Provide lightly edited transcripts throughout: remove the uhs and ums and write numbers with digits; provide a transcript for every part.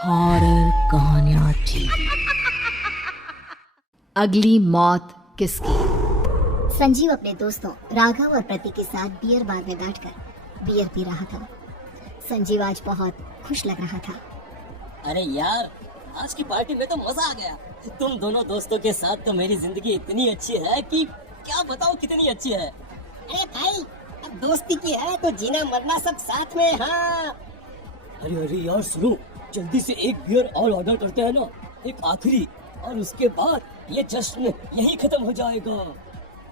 Horror कहानियाँ थी। अगली मौत किसकी? संजीव अपने दोस्तों राघव और प्रतीक के साथ बियर बार में बैठकर बियर पी रहा था। संजीव आज बहुत खुश लग रहा था। अरे यार, आज की पार्टी में तो मजा आ गया। तुम दोनों दोस्तों के साथ तो मेरी जिंदगी इतनी अच्छी है कि क्या बताओ कितनी अच्छी है। अरे भाई, अब दोस्ती की है तो जीना मरना सब साथ में। हाँ अरे यार सुनो, जल्दी से एक बियर और ऑर्डर करते हैं ना, एक आखिरी, और उसके बाद ये जश्न यही खत्म हो जाएगा।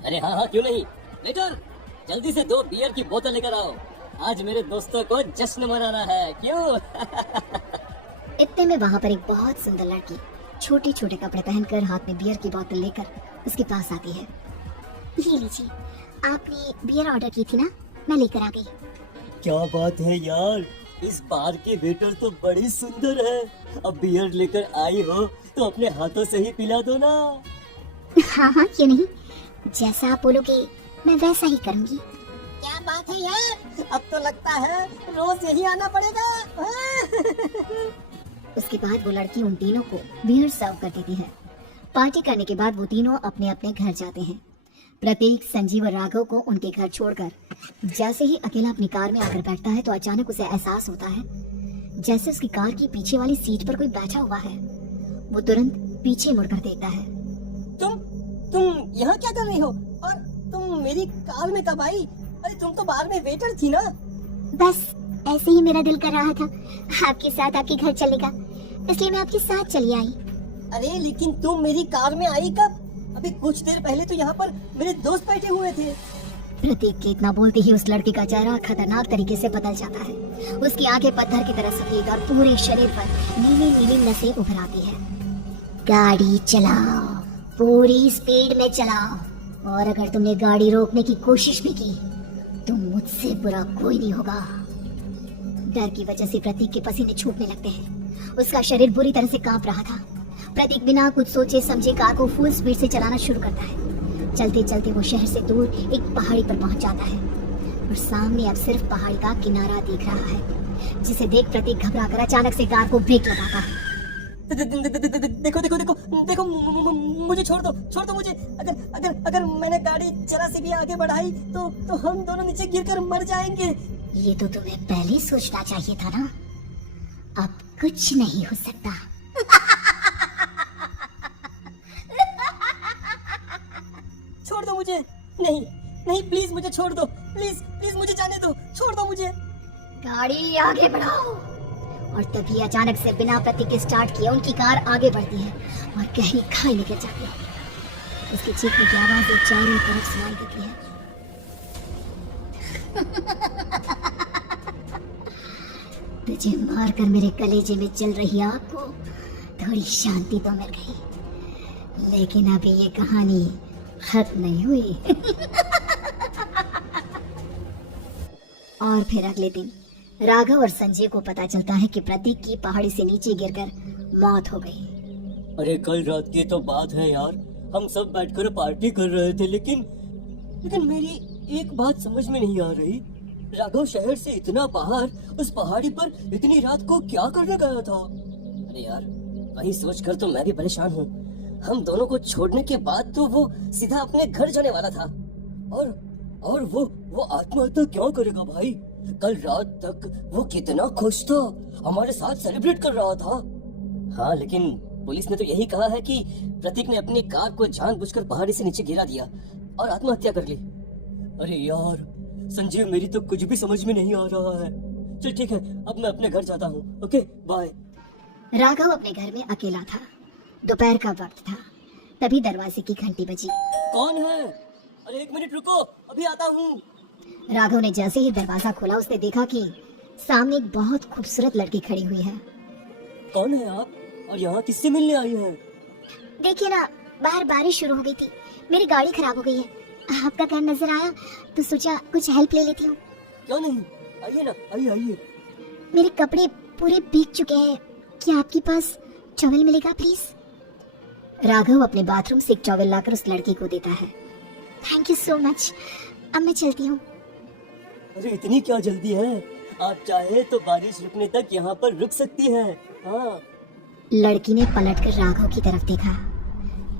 अरे हाँ क्यों नहीं। वेटर, जल्दी से 2 बियर की बोतल लेकर आओ। आज मेरे दोस्तों को जश्न मनाना है, क्यों? इतने में वहाँ पर एक बहुत सुंदर लड़की छोटे छोटे कपड़े पहनकर हाथ में बियर की बोतल लेकर उसके पास आती है। ये लीजिए, आपने बियर ऑर्डर की थी ना, मैं लेकर आ गई। क्या बात है यार, इस बार के वेटर तो बड़ी सुंदर है। अब बियर लेकर आई हो तो अपने हाथों से ही पिला दो ना। हाँ क्यों नहीं, जैसा आप बोलोगे मैं वैसा ही करूँगी। क्या बात है यार, अब तो लगता है रोज यही आना पड़ेगा। उसके बाद वो लड़की उन तीनों को बियर सर्व कर देती है। पार्टी करने के बाद वो तीनों अपने अपने घर जाते हैं। प्रतीक, संजीव और राघव को उनके घर छोड़कर जैसे ही अकेला अपनी कार में आकर बैठता है तो अचानक उसे एहसास होता है जैसे उसकी कार की पीछे वाली सीट पर कोई बैठा हुआ है। वो तुरंत पीछे मुड़कर देखता है। तुम यहाँ क्या कर रही हो? और तुम मेरी कार में कब आई? अरे तुम तो बाहर में वेटर थी ना। बस ऐसे ही मेरा दिल कर रहा था आपके साथ आपके घर चलने का, इसलिए मैं आपके साथ चली आई। अरे लेकिन तुम मेरी कार में आई कब? अभी कुछ देर पहले तो यहाँ पर मेरे दोस्त बैठे हुए थे। प्रतीक के इतना बोलते ही उस लड़के का चेहरा खतरनाक तरीके से बदल जाता है। उसकी आंखें पत्थर की तरह सफेद और पूरे शरीर पर नीली नीली नसें उभर आती है। गाड़ी चलाओ, पूरी स्पीड में चलाओ, और अगर तुमने गाड़ी रोकने की कोशिश भी की तो मुझसे बुरा कोई नहीं होगा। डर की वजह से प्रतीक के पसीने छूटने लगते हैं। उसका शरीर बुरी तरह से कांप रहा था। प्रतीक बिना कुछ सोचे समझे कार को फुल स्पीड से चलाना शुरू करता है। चलते चलते वो शहर से दूर एक पहाड़ी पर पहुंच जाता है और सामने अब सिर्फ पहाड़ी का किनारा दिख रहा है, जिसे देख प्रतीक घबराकर अचानक से कार को ब्रेक लगाता है। देखो देखो देखो देखो, मुझे छोड़ दो मुझे। अगर मैंने गाड़ी जरा से भी आगे बढ़ाई तो हम दोनों नीचे गिरकर मर जाएंगे। ये तो तुम्हें पहले ही सोचना चाहिए था ना। अब कुछ नहीं हो सकता। छोड़ दो मुझे। नहीं प्लीज मुझे छोड़ दो। प्लीज मुझे जाने दो, छोड़ दो मुझे। गाड़ी आगे बढ़ाओ। और तभी अचानक से बिना प्रतीक के स्टार्ट किए उनकी कार आगे बढ़ती है और गहरी खाई में गिर जाती है। उसकी चीखने की आवाज चारों तरफ सुनाई देती है। तुझे मारकर मेरे कलेजे में चल रही आग को थोड़ी शांति तो मिल गई, लेकिन अभी ये कहानी खत्म नहीं हुई। और फिर अगले दिन राघव और संजय को पता चलता है कि प्रतीक की पहाड़ी से नीचे गिरकर मौत हो गई। अरे कल रात की तो बात है यार, हम सब बैठकर पार्टी कर रहे थे, लेकिन मेरी एक बात समझ में नहीं आ रही। राघव शहर से इतना बाहर उस पहाड़ी पर इतनी रात को क्या करने गया था? अरे यार, वही सोचकर तो मैं भी परेशान हूँ। हम दोनों को छोड़ने के बाद तो वो सीधा अपने घर जाने वाला था, और वो आत्महत्या क्यों करेगा भाई? कल रात तक वो कितना खुश था, हमारे साथ सेलिब्रेट कर रहा था। हाँ, लेकिन पुलिस ने तो यही कहा है कि प्रतीक ने अपनी कार को जानबूझकर पहाड़ी से नीचे गिरा दिया और आत्महत्या कर ली। अरे यार संजीव, मेरी तो कुछ भी समझ में नहीं आ रहा है। चल ठीक है, अब मैं अपने घर जाता हूँ। Okay bye. राघव अपने घर में अकेला था। दोपहर का वक्त था। तभी दरवाजे की घंटी बजी। कौन है? अरे 1 मिनट रुको, अभी आता हूँ। राघव ने जैसे ही दरवाजा खोला उसने देखा कि सामने एक बहुत खूबसूरत लड़की खड़ी हुई है। कौन है आप, और यहाँ किससे मिलने आई हैं? देखिए ना, बाहर बारिश शुरू हो गई थी, मेरी गाड़ी खराब हो गई है। आपका घर नजर आया तो सोचा कुछ हेल्प ले लेती हूँ। क्यों नहीं, आइए ना, आइए। मेरे कपड़े पूरे भीग चुके हैं, क्या आपके पास टॉवल मिलेगा प्लीज? राघव अपने बाथरूम से एक टॉवल लाकर उस लड़की को देता है। थैंक यू सो मच, अब मैं चलती हूँ। अरे इतनी क्या जल्दी है? आप चाहे तो बारिश रुकने तक यहाँ पर रुक सकती है। हाँ। लड़की ने पलटकर राघव की तरफ देखा।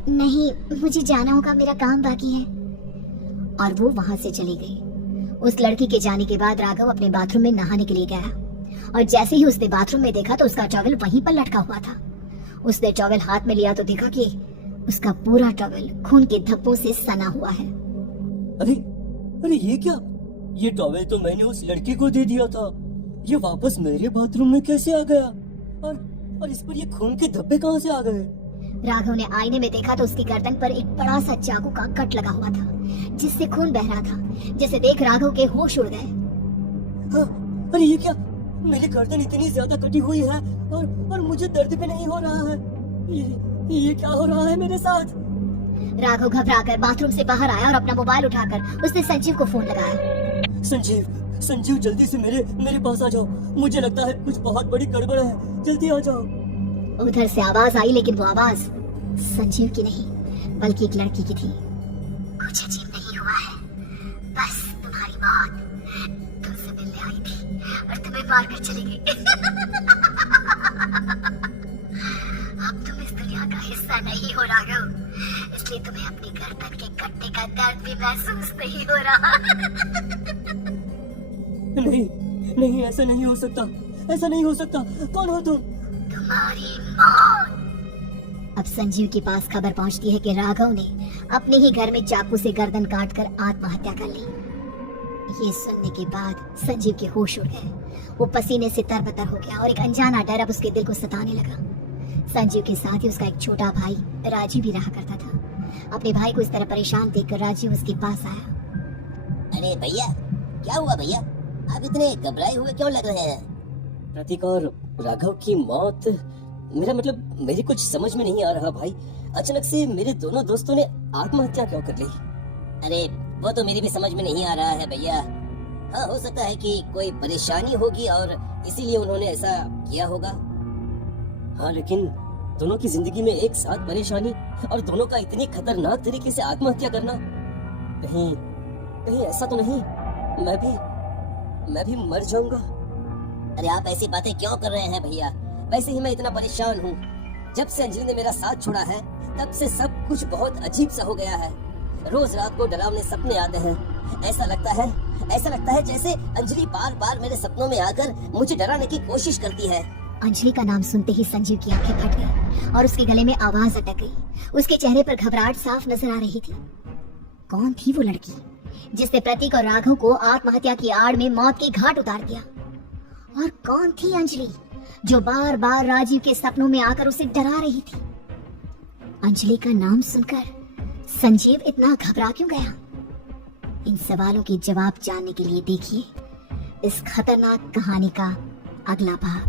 नहीं, मुझे जाना होगा, मेरा काम बाकी है। और वो वहां से चली गई। उस लड़की के जाने के बाद राघव अपने बाथरूम में नहाने के लिए गया और जैसे ही उसने बाथरूम में देखा तो उसका टॉवेल वहीं पर लटका हुआ था। उसने टॉवेल हाथ में लिया तो देखा कि उसका पूरा टॉवेल खून के धब्बों से सना हुआ है। अरे अरे ये क्या? ये टॉवेल तो मैंने उस लड़की को दे दिया था। ये वापस मेरे बाथरूम में कैसे आ गया? और इस पर ये खून के धब्बे कहाँ से आ गए? राघव ने आईने में देखा तो उसकी गर्दन पर एक बड़ा सा चाकू का कट लगा हुआ था जिससे खून बह रहा था, जिसे देख राघव के होश उड़ गए। हाँ, अरे ये क्या? मेरी गर्दन इतनी ज्यादा कटी हुई है और मुझे दर्द भी नहीं हो रहा है। ये क्या हो रहा है मेरे साथ? राघव घबराकर बाथरूम से बाहर आया और अपना मोबाइल उठाकर उसने संजीव को फोन लगाया। संजीव जल्दी से मेरे पास आ जाओ। मुझे लगता है कुछ बहुत बड़ी गड़बड़ है, जल्दी आ जाओ। उधर से आवाज आई लेकिन वो आवाज संजीव की नहीं बल्कि एक लड़की की थी। कुछ अजीब नहीं हुआ है, बस तुम्हारी मौत तुमसे मिलने आई थी और तुम्हें मार कर चली गई। अब तुम इस दुनिया का हिस्सा नहीं हो राघव, इसलिए तुम्हें अपनी गर्दन के कटने का दर्द भी महसूस नहीं हो रहा। नहीं, ऐसा नहीं हो सकता। कौन हो तुम? तुम्हारी मौत। अब संजीव के पास खबर पहुंचती है कि राघव ने अपने ही घर में चाकू से गर्दन काटकर आत्महत्या कर ली। ये सुनने के बाद संजीव के होश उड़ गए। वो पसीने से तरबतर हो गया और एक अनजाना डर अब उसके दिल को सताने लगा। संजीव के साथ ही उसका एक छोटा भाई राजीव भी रहा करता था। अपने भाई को इस तरह परेशान देखकर राजीव उसके पास आया। अरे भैया, क्या हुआ भैया? आप इतने घबराए हुए क्यों लग रहे हैं? प्रतीक और राघव की मौत, मेरा मतलब मेरी कुछ समझ में नहीं आ रहा भाई। अचानक से मेरे दोनों दोस्तों ने आत्महत्या क्यों कर ली? अरे वो तो मेरी भी समझ में नहीं आ रहा है भैया। हाँ, हो सकता है कि कोई परेशानी होगी और इसीलिए उन्होंने ऐसा किया होगा। हाँ, लेकिन दोनों की जिंदगी में एक साथ परेशानी और दोनों का इतनी खतरनाक तरीके से आत्महत्या करना, कहीं ऐसा तो नहीं मैं भी मर जाऊंगा? अरे आप ऐसी बातें क्यों कर रहे हैं भैया? वैसे ही मैं इतना परेशान हूँ। जब से अंजलि ने मेरा साथ छोड़ा है तब से सब कुछ बहुत अजीब सा हो गया है। रोज रात को डरावने सपने आते हैं। ऐसा लगता है जैसे अंजलि बार बार मेरे सपनों में आकर मुझे डराने की कोशिश करती है। अंजलि का नाम सुनते ही संजीव की आंखें फट गई और उसके गले में आवाज अटक गई। उसके चेहरे पर घबराहट साफ नजर आ रही थी। कौन थी वो लड़की जिसने प्रतीक और राघव को आत्महत्या की आड़ में मौत के घाट उतार दिया? और कौन थी अंजलि जो बार बार राजीव के सपनों में आकर उसे डरा रही थी? अंजलि का नाम सुनकर संजीव इतना घबरा क्यों गया? इन सवालों के जवाब जानने के लिए देखिए इस खतरनाक कहानी का अगला भाग।